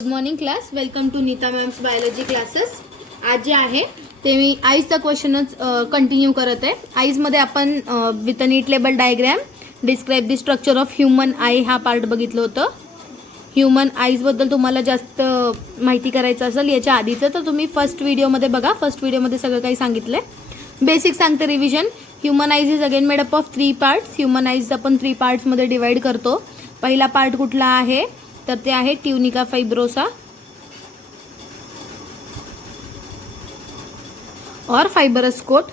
Good morning class. Welcome to Neeta ma'am's biology classes. आज जे आहे ते मी आईजचा क्वेश्चनच कंटिन्यू करत आहे. आईजमध्ये आपण with a neat label diagram describe the structure of human eye हा पार्ट बघितलं होतं. ह्युमन आईजबद्दल तुम्हाला जास्त माहिती करायचं असेल याच्या आधीचं तर तुम्ही फर्स्ट व्हिडिओमध्ये बघा. फर्स्ट व्हिडिओमध्ये सगळं काही सांगितलंय. बेसिक सांगते revision. Human eyes is again made up of 3 parts. Human eyes आपण 3 पार्ट्समध्ये डिवाइड करतो. पहिला पार्ट कुठला आहे तर ते आहे ट्युनिका फायब्रोसा और फायबरस कोट.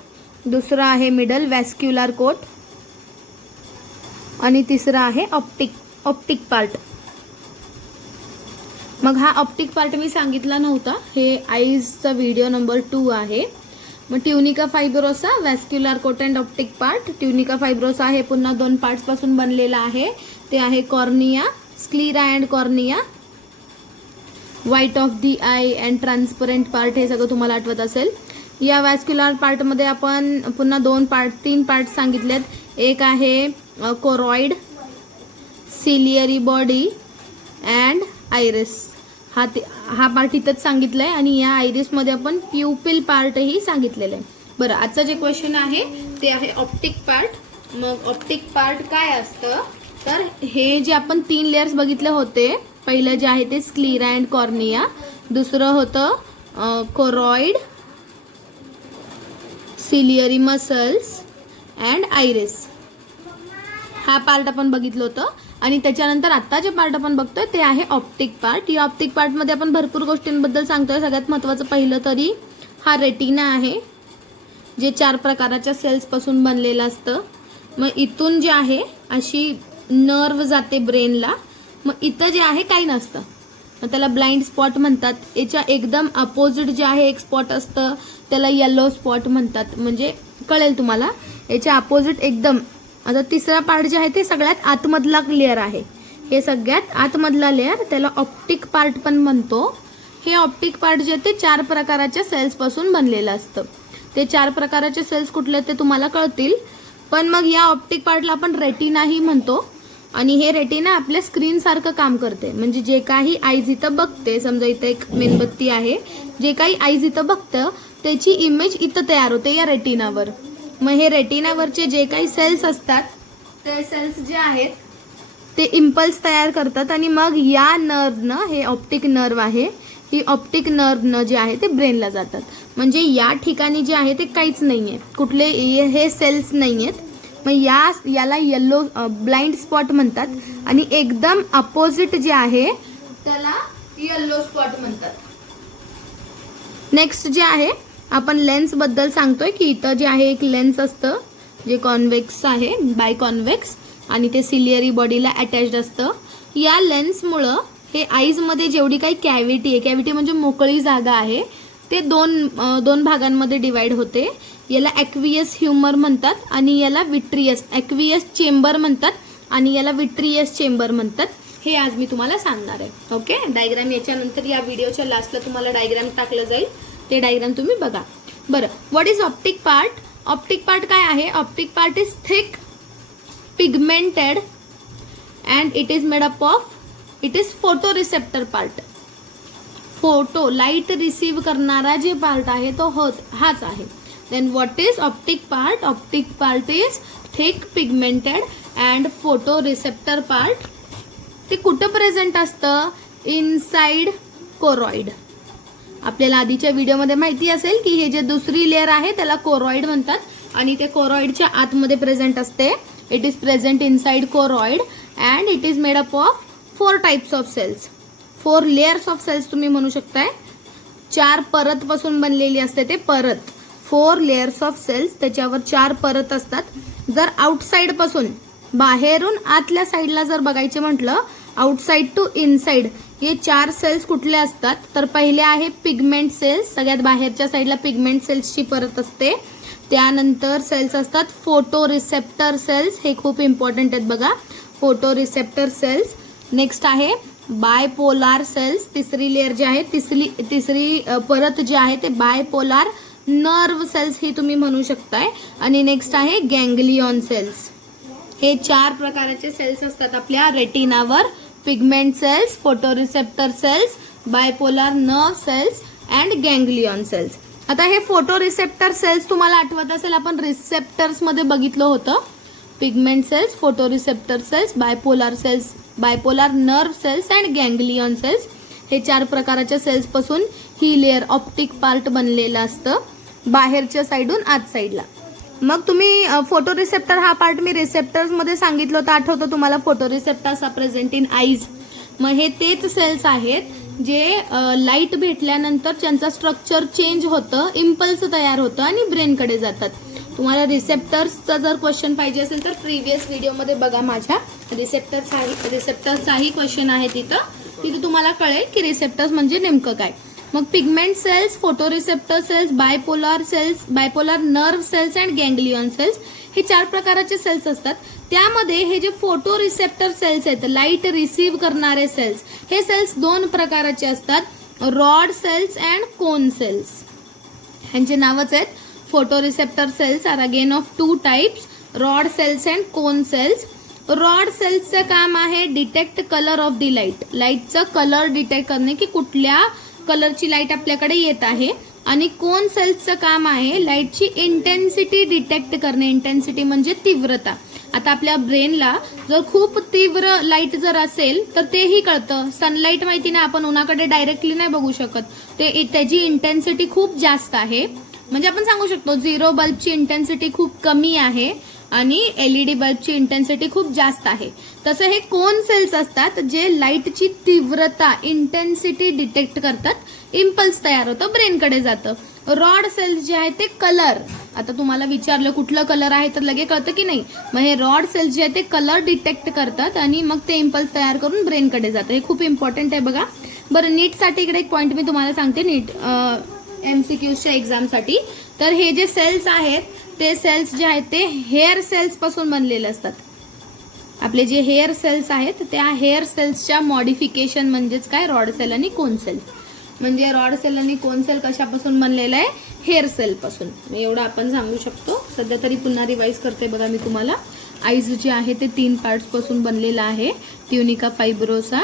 दुसरा आहे मिडल वॅस्क्युलर कोट आणि तिसरा आहे ऑप्टिक पार्ट. मग हा ऑप्टिक पार्ट मी सांगितला नव्हता. हे आईजचा व्हिडिओ नंबर 2 आहे. मग tunica fibrosa, vascular coat and optic part. Tunica fibrosa हे पुन्हा 2 पार्ट्स पासून बनलेला आहे. ते आहे cornea, sclera and cornea, white of the eye and transparent part. हे सगळं तुम्हाला आठवत असेल. या वॅस्क्युलर पार्टमध्ये आपण पुन्हा 3 पार्ट सांगितलेत. एक आहे choroid, ciliary body and iris. हा पार्ट इथंच सांगितलाय आणि या आयरिसमध्ये आपण प्युपिल पार्टही सांगितलेलं आहे. बरं, आजचं जे क्वेश्चन आहे ते आहे ऑप्टिक पार्ट. मग ऑप्टिक पार्ट काय असतं तर हे जे आपण 3 लेयर्स बघितले होते. पहिलं जे आहे ते स्क्लिरा अँड कॉर्निया, दुसरं होतं choroid, ciliary muscles and iris. हा पार्ट आपण बघितलं होतं. आणि त्याच्यानंतर आता जे पार्ट आपण बघतोय ते आहे ऑप्टिक पार्ट. या ऑप्टिक पार्टमध्ये आपण भरपूर गोष्टींबद्दल सांगतोय. सगळ्यात महत्त्वाचं पहिलं तरी हा रेटिना आहे जे 4 प्रकारच्या सेल्स पासून बनलेलं असतं. मग इथून जे आहे अशी नर्व जाते ब्रेनला. मग इथं जे आहे काही नसतं. मग त्याला ब्लाइंड स्पॉट म्हणतात. याच्या एकदम अपोजिट जे आहे एक स्पॉट असतं त्याला येलो स्पॉट म्हणतात. म्हणजे कळेल तुम्हाला. याच्या अपोजिट एकदम. आता तिसरा पार्ट जे आहे ते सगळ्यात आतमधला लेअर आहे. हे सगळ्यात आतमधला लेअर त्याला ऑप्टिक पार्ट पण म्हणतो. हे ऑप्टिक पार्ट जे ते 4 प्रकारच्या सेल्स पासून बनलेलं असतं. ते 4 प्रकारचे सेल्स कुठले ते तुम्हाला कळतील. पण मग या ऑप्टिक पार्टला आपण रेटिनाही म्हणतो. आणि हे रेटिना आपल्या स्क्रीन सारखं काम करते. म्हणजे जे काही आईज इथं बघते, समजा इथं एक मेणबत्ती आहे, जे काही आईज इथं बघतं त्याची इमेज इथं तयार होते या रेटिनावर. मग हे रेटिनावरचे जे काही सेल्स असतात ते सेल्स जे आहेत ते इम्पल्स तयार करतात आणि मग या नर्वनं, हे ऑप्टिक नर्व आहे, ही ऑप्टिक नर्वनं जे आहे ते ब्रेनला जातात. म्हणजे या ठिकाणी जे आहे ते काहीच नाहीये, कुठले हे सेल्स नाहीयेत. मग याला येलो ब्लाइंड स्पॉट म्हणतात. आणि एकदम अपोजिट जे आहे त्याला येलो स्पॉट म्हणतात. नेक्स्ट जे आहे आपण लेन्स बद्दल सांगतोय की इथं जे आहे एक लेन्स असतं जे कॉन्व्हेक्स आहे, बाय कॉन्व्हेक्स, आणि ते सिलियरी बॉडीला अटॅच्ड असतं. या लेन्समुळं हे आईजमध्ये जेवढी काही कॅव्हिटी आहे, कॅव्हिटी म्हणजे मोकळी जागा आहे, ते दोन भागांमध्ये डिवाइड होते. याला ॲक्वियस ह्युमर म्हणतात आणि याला विट्रियस, ॲक्वियस चेंबर म्हणतात आणि याला विट्रियस चेंबर म्हणतात. हे आज मी तुम्हाला सांगणार आहे. ओके. डायग्राम याच्यानंतर या व्हिडिओच्या लास्टला तुम्हाला डायग्राम टाकलं जाईल. ते डायग्राम तुम्ही बघा. बरं, what is optic part? Optic part काय आहे? Optic part is thick, pigmented and it is made up of, it is photoreceptor part. Photo, light receive करणारा जे पार्ट आहे तो हाच आहे. Then what is optic part? Optic part is thick, pigmented and photoreceptor part. ते कुठं present असतं? Inside choroid. आपल्याला आधीच्या व्हिडिओमध्ये माहिती असेल की हे जे दुसरी लेअर आहे त्याला कोरॉइड म्हणतात आणि ते कोरॉइडच्या आतमध्ये प्रेझेंट असते. It is present inside choroid and it is made up of 4 types of cells. 4 layers of cells तुम्ही म्हणू शकताय. 4 परत पासून बनलेली असते ते परत. 4 लेयर्स ऑफ सेल्स, त्याच्यावर 4 परत असतात. जर आउटसाइड पासून, बाहेरून आतल्या साईडला जर बघायचे म्हटलं, आउटसाइड टू इनसाइड, हे 4 सेल्स कुठले असतात तर पहिले आहे पिगमेंट सेल्स. सगळ्यात बाहेरच्या साईडला पिगमेंट सेल्सची परत असते. त्यानंतर सेल्स असतात फोटो रिसेप्टर सेल्स. हे खूप इम्पॉर्टंट आहेत बघा, फोटो रिसेप्टर सेल्स. नेक्स्ट आहे बायपोलार सेल्स. तिसरी लेअर जी आहे, तिसरी परत जी आहे ते बायपोलार नर्व सेल्स ही तुम्ही म्हणू शकताय. आणि नेक्स्ट आहे गँग्लियॉन सेल्स. हे 4 प्रकारचे सेल्स असतात आपल्या रेटिनावर. Pigment cells, photoreceptor cells, bipolar nerve cells and ganglion cells. आता हे फोटो रिसेप्टर सेल्स तुम्हाला आठवत असेल, आपण रिसेप्टर्स मध्ये बघितलं होतं. Pigment cells, photoreceptor cells, bipolar cells, bipolar nerve cells and ganglion cells, हे 4 प्रकारच्या सेल्स पासून ही लेअर ऑप्टिक पार्ट बनलेलं असतं बाहेरच्या साईडून आत साईडला. मग तुम्ही फोटो रिसेप्टर हा पार्ट मी रिसेप्टर्स मध्ये सांगितलं होतं, आठवतं तुम्हाला. Photoreceptors are present in eyes. मग हे तेच सेल्स आहेत जे लाईट भेटल्यानंतर त्यांचं स्ट्रक्चर चेंज होतं, इम्पल्स तयार होतं आणि ब्रेनकडे जातात. तुम्हाला रिसेप्टर्सचा जर क्वेश्चन पाहिजे असेल तर प्रिव्हियस व्हिडिओमध्ये बघा माझ्या. रिसेप्टर्सचाही क्वेश्चन आहे तिथे तुम्हाला कळेल की रिसेप्टर्स म्हणजे नेमकं काय. मग pigment cells, photoreceptor cells, bipolar cells, bipolar nerve cells and ganglion cells, हे 4 प्रकारचे सेल्स असतात. त्यामध्ये हे जे फोटो रिसेप्टर सेल्स आहेत, लाईट रिसीव्ह करणारे सेल्स, हे सेल्स 2 प्रकारचे असतात, rod cells and cone cells. ह्यांचे नावच आहेत. Photoreceptor cells are again of 2 types, rod cells and cone cells. Rod सेल्सचं काम आहे detect colour of the light. लाईटचा कलर डिटेक्ट करणे की कुठल्या कलरची लाईट आपल्याकडे येत आहे. आणि कोन सेल्सचं काम आहे लाईटची इंटेन्सिटी डिटेक्ट करणे. इंटेन्सिटी म्हणजे तीव्रता. आता आपल्या ब्रेनला जर खूप तीव्र लाईट जर असेल तर तेही कळतं. सनलाईट माहिती ना, आपण उन्हाकडे डायरेक्टली नाही बघू शकत, त्याची इंटेन्सिटी खूप जास्त आहे. म्हणजे आपण सांगू शकतो 0 बल्बची इंटेन्सिटी खूप कमी आहे आणि LED बल्बची इंटेन्सिटी खूप जास्त आहे. तसं हे कोन सेल्स असतात जे लाईटची तीव्रता, इंटेन्सिटी डिटेक्ट करतात, इम्पल्स तयार होतं, ब्रेनकडे जातं. रॉड सेल्स जे आहेत ते कलर, आता तुम्हाला विचारलं कुठलं कलर आहे तर लगे कळतं की नाही. मग हे रॉड सेल्स जे आहेत ते कलर डिटेक्ट करतात आणि मग ते इम्पल्स तयार करून ब्रेनकडे जातं. हे खूप इम्पॉर्टंट आहे बघा. बरं, नीटसाठी इकडे एक पॉईंट मी तुम्हाला सांगते, नीट MCQच्या एक्झामसाठी. तर हे जे सेल्स आहेत ते सेल्स जे आहेत ते हेअर सेल्स पासून बनलेले असतात. आपले जे हेअर सेल्स आहेत त्या हेअर सेल्सच्या मॉडिफिकेशन म्हणजेच काय, रॉड सेल आणि कोन सेल. म्हणजे रॉड सेल आणि कोन सेल कशापासून बनलेलं आहे, हेअर सेल पासून. एवढं आपण सांगू शकतो. सध्या तरी पुन्हा रिवाइज करते बघा मी तुम्हाला. आईज जे आहे ते 3 पार्ट्स पासून बनलेलं आहे. Tunica fibrosa,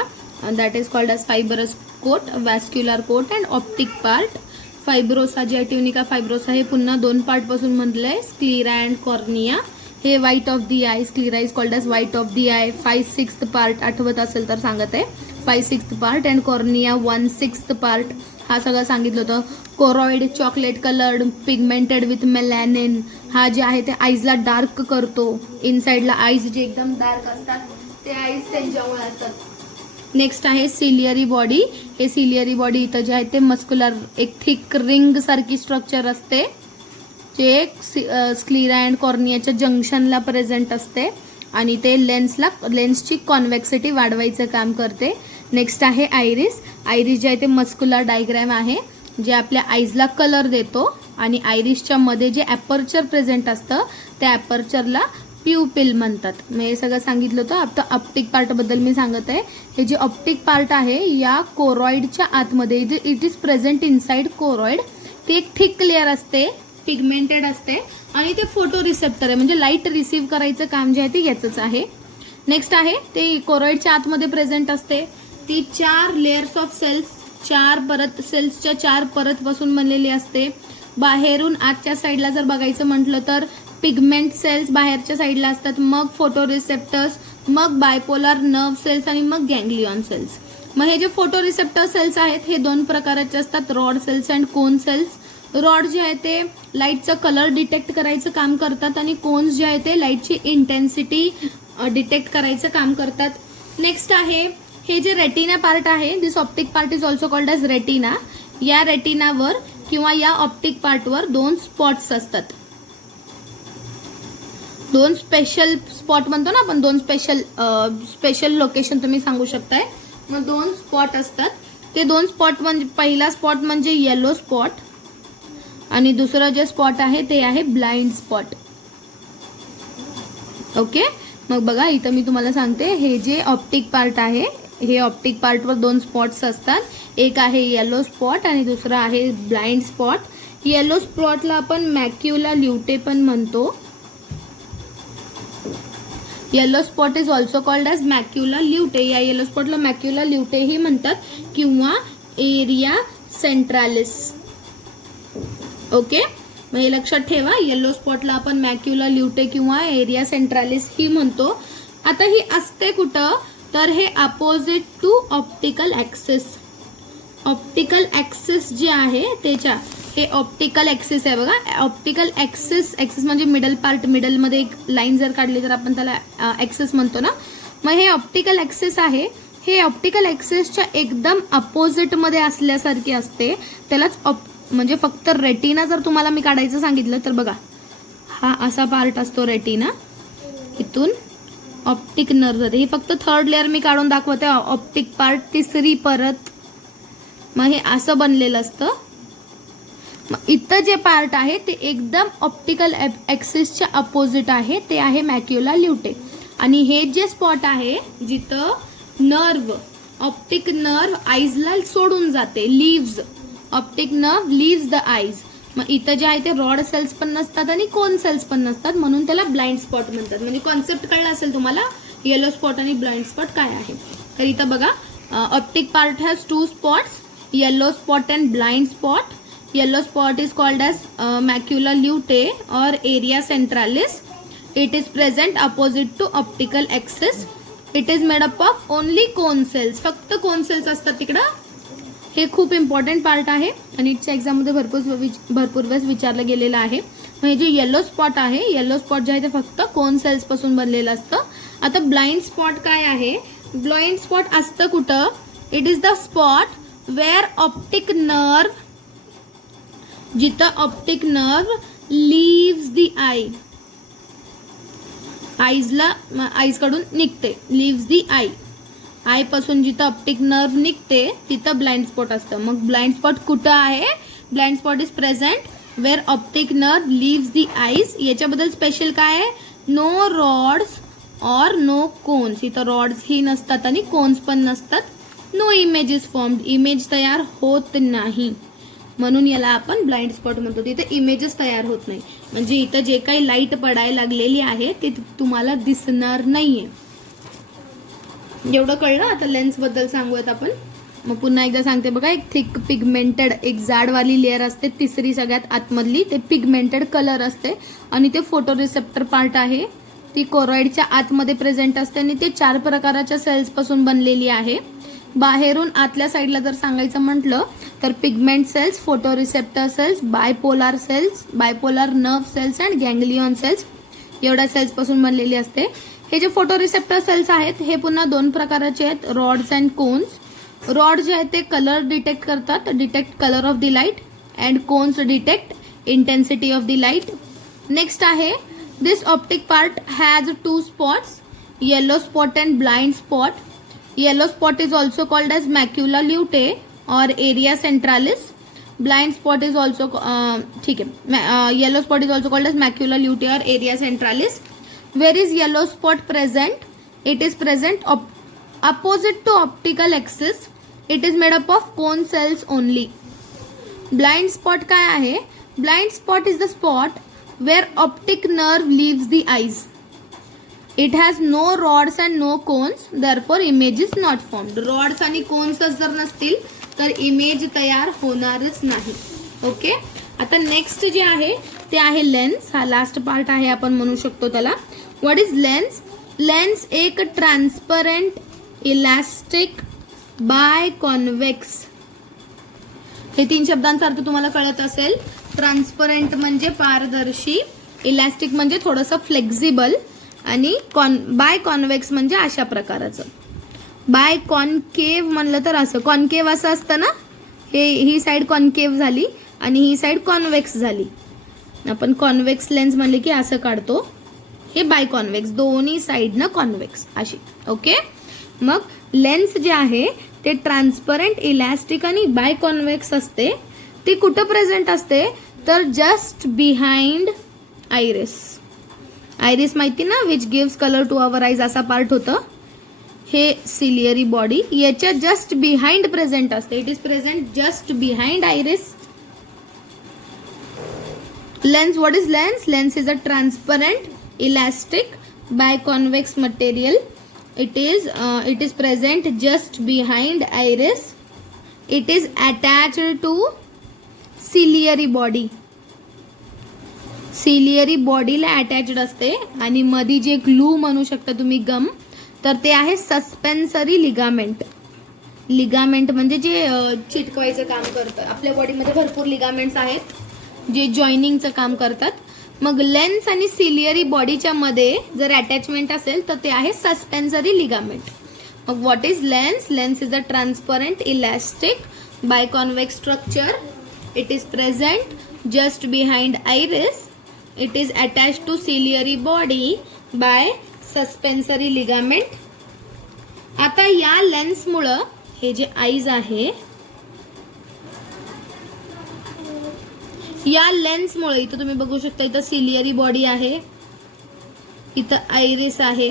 that is called as fibrous coat, vascular coat and optic part. Fibrosa जे आहे, ट्युनिका फायब्रोसा, हे पुन्हा 2 पार्ट पासून बनलेलं आहे, स्क्लिरा अँड कॉर्निया. हे white of the eye, sclera is called as white of the eye. 5/6 part आठवत असेल तर सांगत आहे, 5/6 पार्ट. And cornea 1/6 part. हा सगळं सांगितलं होतं. Choroid chocolate coloured, pigmented with melanin. हा जे आहे ते आईजला डार्क करतो. इनसाइडला आईज जे एकदम डार्क असतात ते आईज त्यांच्यामुळे असतात. नेक्स्ट आहे सिलियरी बॉडी. हे सिलियरी बॉडी इथं जे आहे ते मस्क्युलर, एक थिक रिंग सारखी स्ट्रक्चर असते जे स्क्लिरा अँड कॉर्नियाच्या जंक्शनला प्रेझेंट असते आणि ते लेन्सची कॉन्व्हेक्सिटी वाढवायचं काम करते. नेक्स्ट आहे आयरिस. आयरिस जे आहे ते मस्क्युलर डायग्रॅम आहे जे आपल्या आईजला कलर देतो आणि आयरिसच्या मध्ये जे ॲपर्चर प्रेझेंट असतं त्या ॲपर्चरला प्युपिल म्हणतात. मग हे सगळं सांगितलं होतं. आता ऑप्टिक पार्टबद्दल मी सांगत आहे. हे जे ऑप्टिक पार्ट आहे या कोरॉइडच्या आतमध्ये, it is present inside choroid. ती एक थिक लेअर असते, पिगमेंटेड असते आणि ते फोटो रिसेप्टर आहे, म्हणजे लाईट रिसीव्ह करायचं काम जे आहे ते याचंच आहे. नेक्स्ट आहे ते कोरॉइडच्या आतमध्ये प्रेझेंट असते. ती 4 लेयर्स ऑफ सेल्स, 4 परत, सेल्सच्या 4 परत पासून बनलेली असते. बाहेरून आतच्या साईडला जर बघायचं म्हटलं तर पिगमेंट सेल्स बाहेरच्या साईडला असतात, मग फोटो रिसेप्टर्स, मग बायपोलर नर्व सेल्स आणि मग गँग्लियॉन सेल्स. मग हे जे फोटो रिसेप्टर सेल्स आहेत हे 2 प्रकारचे असतात, rod cells and cone cells. Rod जे आहे ते लाईटचं कलर डिटेक्ट करायचं काम करतात आणि कोन्स जे आहे ते लाईटची इंटेन्सिटी डिटेक्ट करायचं काम करतात. नेक्स्ट आहे हे जे रेटिना पार्ट आहे, this optic part is also called as retina. या रेटिनावर किंवा या ऑप्टिक पार्टवर 2 स्पॉट्स असतात. 2 स्पेशल स्पॉट म्हणतो ना आपण, 2 स्पेशल लोकेशन तुम्ही सांगू शकताय. मग 2 स्पॉट असतात. ते 2 स्पॉट म्हणजे पहिला स्पॉट म्हणजे येलो स्पॉट आणि दुसरं जे स्पॉट आहे ते आहे ब्लाइंड स्पॉट. ओके, मग बघा इथं मी तुम्हाला सांगते, हे जे ऑप्टिक पार्ट आहे हे ऑप्टिक पार्टवर 2 स्पॉट्स असतात. एक आहे येलो स्पॉट आणि दुसरा आहे ब्लाइंड स्पॉट. येलो स्पॉटला आपण मॅक्युला ल्युटे पण म्हणतो. Yellow spot is also called as macula lutea. या येलो स्पॉटला मॅक्युला ल्युटे ही म्हणतात किंवा एरिया सेंट्रालिस. ओके, मग हे लक्षात ठेवा. येलो स्पॉटला आपण मॅक्युला ल्युटे किंवा एरिया सेंट्रालिस ही म्हणतो. आता ही असते कुठं, तर हे opposite to optical axis. Optical axis जे आहे त्याच्या, हे ऑप्टिकल ॲक्सिस आहे बघा. ऑप्टिकल ॲक्सिस, ॲक्सिस म्हणजे मिडल पार्ट, मिडलमध्ये एक लाईन जर काढली तर आपण त्याला ॲक्सिस म्हणतो ना. मग हे ऑप्टिकल ॲक्सिस आहे, हे ऑप्टिकल ॲक्सिसच्या एकदम अपोजिटमध्ये असल्यासारखे असते. त्यालाच म्हणजे फक्त रेटिना जर तुम्हाला मी काढायचं सांगितलं तर बघा, हा असा पार्ट असतो रेटिना. इथून ऑप्टिक नर्व जाते. हे फक्त थर्ड लेअर मी काढून दाखवते. ऑप्टिक पार्ट तिसरी परत. मग हे असं बनलेलं असतं. मग इथं जे पार्ट आहे ते एकदम ऑप्टिकल ॲक्सिसच्या अपोजिट आहे, ते आहे मॅक्युला ल्युटे. आणि हे जे स्पॉट आहे जिथं नर्व, ऑप्टिक नर्व आईजला सोडून जाते, leaves. Optic nerve leaves the eyes. मग इथं जे आहे ते रॉड सेल्स पण नसतात आणि कोन सेल्स पण नसतात, म्हणून त्याला ब्लाइंड स्पॉट म्हणतात. म्हणजे कॉन्सेप्ट कळला असेल तुम्हाला येलो स्पॉट आणि ब्लाइंड स्पॉट काय आहे. तर इथं बघा, optic part has 2 spots, yellow spot and blind spot. Yellow spot is called as macula lutea or area centralis. It is present opposite to optical axis. It is made up of only cone cells. फक्त cone cells असतात तिकडं. हे खूप important part आहे आणि नीटच्या एक्झाममध्ये भरपूर वेळेस विचारलं गेलेलं आहे. हे जे येलो स्पॉट आहे, येलो स्पॉट जे आहे ते फक्त कोन सेल्स पासून बनलेलं असतं. आता ब्लाइंड स्पॉट काय आहे, ब्लाइंड स्पॉट असतं कुठं, it is the spot where optic nerve, जिथं optic nerve leaves the eye, eyes कडून निघते, लीव्स दी आई. आय पासून जिथं ऑप्टिक नर्व निघते तिथं ब्लाइंड स्पॉट असतं. मग ब्लाइंड स्पॉट कुठं आहे, blind spot is present where optic nerve leaves the eyes. याच्याबद्दल स्पेशल काय आहे, नो रॉड्स और नो कोन्स. इथं रॉड्स ही नसतात आणि कोन्स पण नसतात. No image is formed, image तयार होत नाही, म्हणून याला आपण ब्लाइंड स्पॉट म्हणतो. तिथे इमेजेस तयार होत नाही. म्हणजे इथं जे काही लाईट पडायला लागलेली आहे ते तुम्हाला दिसणार नाहीये. एवढं कळलं. आता लेन्स बद्दल सांगूयात आपण. मग पुन्हा एकदा सांगते बघा, एक थिक पिगमेंटेड, एक जाडवाली लेअर असते तिसरी सगळ्यात आतमधली, ते पिगमेंटेड कलर असते. आणि ते फोटो रिसेप्टर पार्ट आहे, ती कोरॉइडच्या आतमध्ये प्रेझेंट असते आणि ते 4 प्रकाराच्या सेल्स पासून बनलेली आहे. बाहेरून आतल्या साईडला जर सांगायचं म्हटलं तर pigment cells, photoreceptor cells, bipolar cells, bipolar nerve cells and ganglion cells, एवढ्या सेल्स पासून बनलेली असते. हे जे फोटो रिसेप्टर सेल्स आहेत हे पुन्हा 2 प्रकाराचे आहेत, रॉड्स अँड कोन्स. रॉड जे आहेत ते कलर डिटेक्ट करतात, detect colour of the light, and cones detect intensity of the light. Next आहे, this optic part has 2 spots, yellow spot and blind spot. Yellow spot is also called as macula lutea or area centralis. Blind spot is also, ठीक है, yellow spot is also called as macula lutea or area centralis. Where is yellow spot present? It is present opposite to optical axis. It is made up of cone cells only. Blind spot काय आहे? Blind spot is the spot where optic nerve leaves the eyes. It has no rods and no cones, therefore image is not formed. Rods आणि cones जर नसतील तर image तयार होणारच नाही. Okay. आता नेक्स्ट जे आहे ते आहे लेन्स. हा लास्ट पार्ट आहे आपण म्हणू शकतो त्याला. What is lens? लेन्स एक ट्रान्सपरंट, इलास्टिक, बाय कॉन्व्हेक्स, हे 3 शब्दांचा अर्थ तुम्हाला कळत असेल. ट्रान्सपरंट म्हणजे पारदर्शी, इलास्टिक म्हणजे थोडंसं फ्लेक्झिबल, आणि बाय कॉन्व्हेक्स म्हणजे अशा प्रकारचं. बाय कॉन्केव्ह म्हणलं तर असं, कॉन्केव्ह असं असतं ना, ही साईड कॉन्केव्ह झाली आणि ही साईड कॉन्व्हेक्स झाली. आपण कॉन्व्हेक्स लेन्स म्हणले की असं काढतो. हे बाय कॉन्व्हेक्स, दोन्ही साईडनं कॉन्व्हेक्स अशी. ओके. मग लेन्स जे आहे ते ट्रान्सपरंट, इलास्टिक आणि बाय कॉन्व्हेक्स असते. ती कुठं प्रेझेंट असते तर जस्ट बिहाइंड आयरिस. आयरिस माहिती ना, which gives colour to our eyes, असा पार्ट होतं. हे सिलियरी बॉडी याच्या जस्ट बिहाइंड प्रेझेंट असते. It is present just behind iris. Lens, what is lens? Lens is a transparent, elastic, biconvex material. It is present just behind iris. It is attached to ciliary body. Ciliary बॉडीला attached असते. आणि मध्ये जे glue म्हणू शकता तुम्ही, गम, तर ते आहे सस्पेन्सरी लिगामेंट. लिगामेंट म्हणजे जे चिटकवायचं काम करतं. आपल्या बॉडीमध्ये भरपूर लिगामेंट्स आहेत जे जॉईनिंगचं काम करतात. मग लेन्स आणि सिलियरी बॉडीच्या मध्ये जर अटॅचमेंट असेल तर ते आहे सस्पेन्सरी लिगामेंट. मग what is lens? Lens is a transparent elastic biconvex structure. It is present just behind iris. It is attach to ciliary body by suspensory ligament. आता या लेन्समुळं हे जे आईज आहे, या लेन्समुळे इथं तुम्ही बघू शकता, इथं सिलियरी बॉडी आहे, इथं आयरिस आहे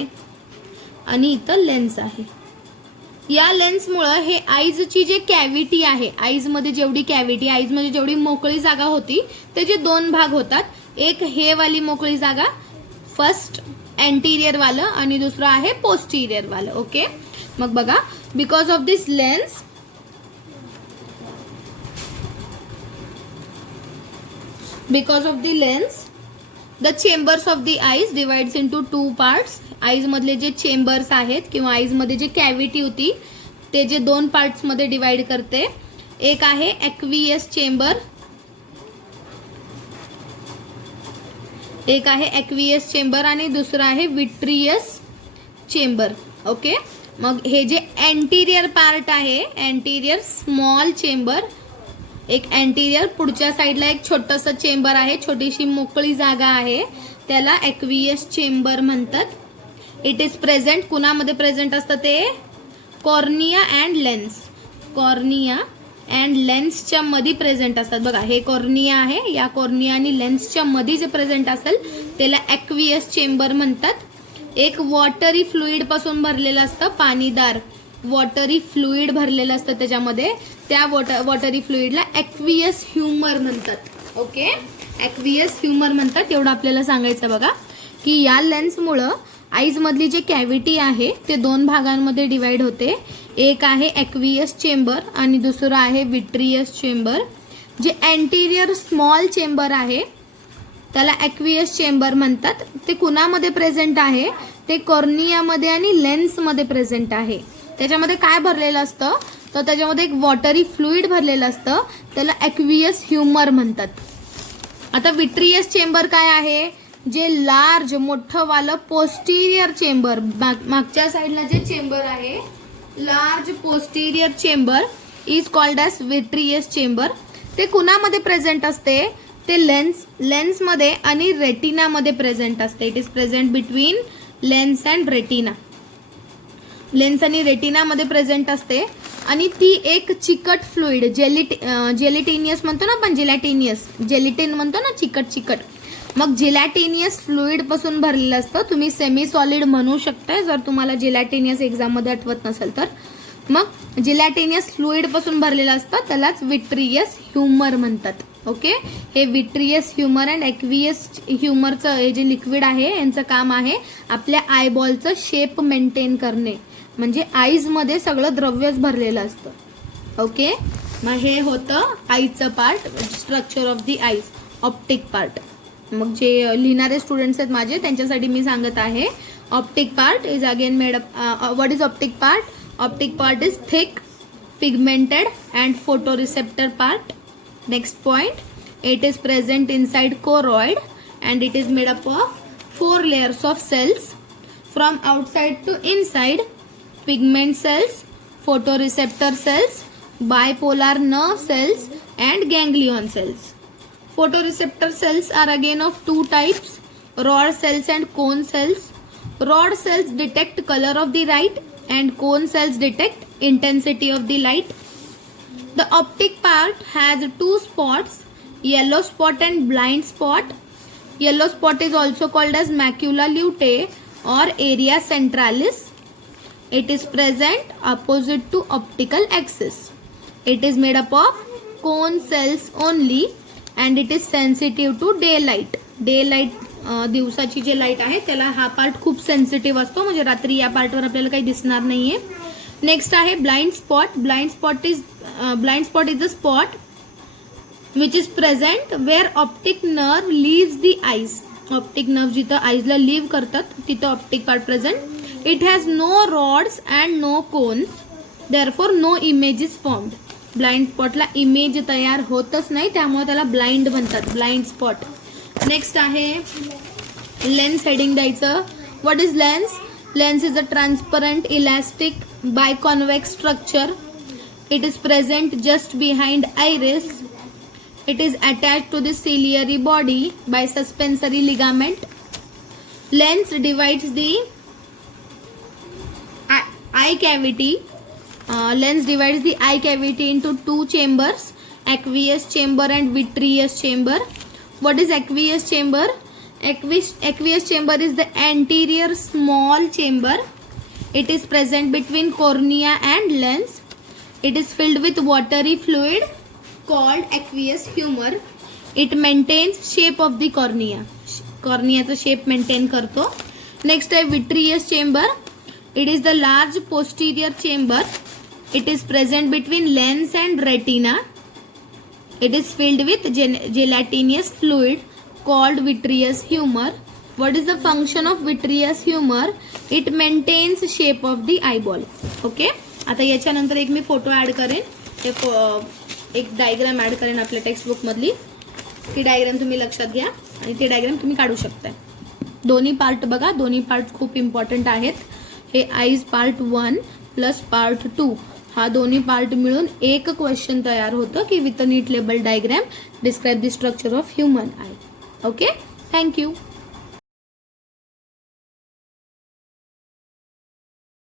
आणि इथं लेन्स आहे. या लेन्समुळं हे आईजची जे कॅव्हिटी आहे, आईजमध्ये जेवढी कॅव्हिटी, आईजमध्ये जेवढी मोकळी जागा होती त्याचे दोन भाग होतात. एक हे वाली मोकळी जागा, फर्स्ट एंटिरियर वालं, आणि दुसरं आहे पोस्टिरियर वालं. ओके. मग बघा, because of this lens, because of the lens, the chambers of the eyes divides into two parts. Eyes मधले जे चेंबर्स आहेत किंवा आईज मध्ये जे कॅव्हिटी होती ते जे दोन पार्ट्स मध्ये डिवाइड करते. एक आहे एक्वियस चेंबर, एक आहे एक्वियस चेंबर आणि दुसरा आहे विट्रियस चेंबर. ओके. मग हे जे एंटिरियर पार्ट आहे, एंटिरियर स्मॉल चेंबर, एक एंटिरियर पुढच्या साईडला एक छोटंसं चेंबर आहे, छोटीशी मोकळी जागा आहे, त्याला एक्वियस चेंबर म्हणतात. इट इज प्रेझेंट, कुणामध्ये प्रेझेंट असतं ते? कॉर्निया अँड लेन्स. कॉर्निया अँड लेन्सच्या मध्ये प्रेझेंट असतात. बघा, हे कॉर्निया आहे, या कॉर्निया आणि लेन्सच्या मध्ये जे प्रेझेंट असेल त्याला एक्वियस चेंबर म्हणतात. एक वॉटरी फ्लुइड पासून भरलेलं असतं, पाणीदार वॉटरी फ्लुइड भरलेलं असतं त्याच्यामध्ये, त्या वॉटरी फ्लुइडला एक्वियस ह्युमर म्हणतात. ओके, एक्वियस ह्युमर म्हणतात. एवढं आपल्याला सांगायचं बघा की या लेन्समुळं आईज मधली जी कॅव्हिटी आहे ते दोन भागांमध्ये डिवाइड होते. एक आहे एक्वियस चेंबर आणि दुसरं आहे विट्रियस चेंबर. जे एंटिरियर स्मॉल चेंबर आहे त्याला एक्वियस चेंबर म्हणतात. ते कुणामध्ये प्रेझेंट आहे? ते कॉर्नियामध्ये आणि लेन्समध्ये प्रेझेंट आहे. त्याच्यामध्ये काय भरलेलं असतं? तर त्याच्यामध्ये एक वॉटरी फ्लुइड भरलेलं असतं, त्याला एक्वियस ह्युमर म्हणतात. आता विट्रियस चेंबर काय आहे? जे लार्ज मोठं वालं पोस्टिरियर चेंबर, मागच्या साईडला जे चेंबर आहे, large posterior chamber is called as vitreous chamber. ते कुणामध्ये प्रेझेंट असते? ते लेन्समध्ये आणि रेटिनामध्ये प्रेझेंट असते. It is present between lens and retina. Lens आणि रेटिनामध्ये प्रेझेंट असते. आणि ती एक चिकट फ्लुइड, जेलिटिनियस म्हणतो ना आपण, जेलिटिन म्हणतो ना, चिकट. मग जेलॅटिनियस फ्लुइड पासून भरलेलं असतं. तुम्ही सेमी सॉलिड म्हणू शकता जर तुम्हाला जेलॅटिनियस एक्झाम मध्ये आठवत नसेल तर. मग जेलॅटिनियस फ्लुइड पासून भरलेलं असतं, त्यालाच विट्रियस ह्युमर म्हणतात. ओके, हे विट्रियस ह्युमर अँड एक्वियस ह्युमरचं हे जे लिक्विड आहे यांचं काम आहे आपल्या आयबॉलचं शेप मेंटेन करणे. म्हणजे आईज मध्ये सगळं द्रव्यच भरलेलं असतं. ओके, मग हे होतं आईचं part, structure of the eyes, optic part. मग जे लिहिणारे स्टुडंट्स आहेत माझे त्यांच्यासाठी मी सांगत आहे, optic part is again made up. What is optic part? Optic part is thick, pigmented and photoreceptor part. Next point, it is present inside choroid and it is made up of 4 layers of cells from outside to inside: pigment cells, photoreceptor cells, bipolar nerve cells and ganglion cells. Photoreceptor cells are again of two types: rod cells and cone cells. Rod cells detect color of the light and cone cells detect intensity of the light. The optic part has two spots, yellow spot and blind spot. Yellow spot is also called as macula lutea or area centralis. It is present opposite to optical axis. It is made up of cone cells only and it is sensitive to daylight. Daylight दिवसाची जे light आहे त्याला हा part खूप sensitive असतो, म्हणजे रात्री या पार्टवर आपल्याला काही दिसणार नाहीये. नेक्स्ट आहे blind spot. Blind spot is a spot which is present where optic nerve leaves the eyes. Optic nerve जिथं आईजला लिव्ह करतात तिथं optic part present. It has no rods and no cones, therefore no image is formed. Blind स्पॉटला image तयार होतच नाही, त्यामुळे त्याला ब्लाइंड म्हणतात, ब्लाइंड स्पॉट. नेक्स्ट आहे लेन्स. हेडिंग द्यायचं. What is lens? Lens is a transparent elastic biconvex structure. It is present just behind iris. It is attached to the ciliary body by suspensory ligament. Lens divides the eye cavity. Lens divides the eye cavity into two chambers, aqueous chamber and vitreous chamber. What is aqueous chamber? Aqueous chamber is the anterior small chamber. It is present between cornea and lens. It is filled with watery fluid called aqueous humor. It maintains shape of the cornea. कॉर्नियाचा shape maintain करतो. Next आहे vitreous chamber. It is the large posterior chamber. It is present between lens and retina. It is filled with gelatinous fluid called vitreous humor. What is the function of vitreous humor? It maintains shape of the eyeball. Okay, आता याच्यानंतर एक मी photo add करेन, एक diagram add करेन आपल्या textbook मधली. ती diagram तुम्ही लक्षात घ्या आणि ती डायग्राम तुम्ही काढू शकताय. दोन्ही पार्ट बघा, दोन्ही पार्ट खूप इम्पॉर्टंट आहेत. हे आईज पार्ट 1 प्लस पार्ट 2 हा दोन्ही पार्ट मिळून एक क्वेश्चन तयार होतं की with a neat label diagram describe the structure of human eye. Okay, thank you.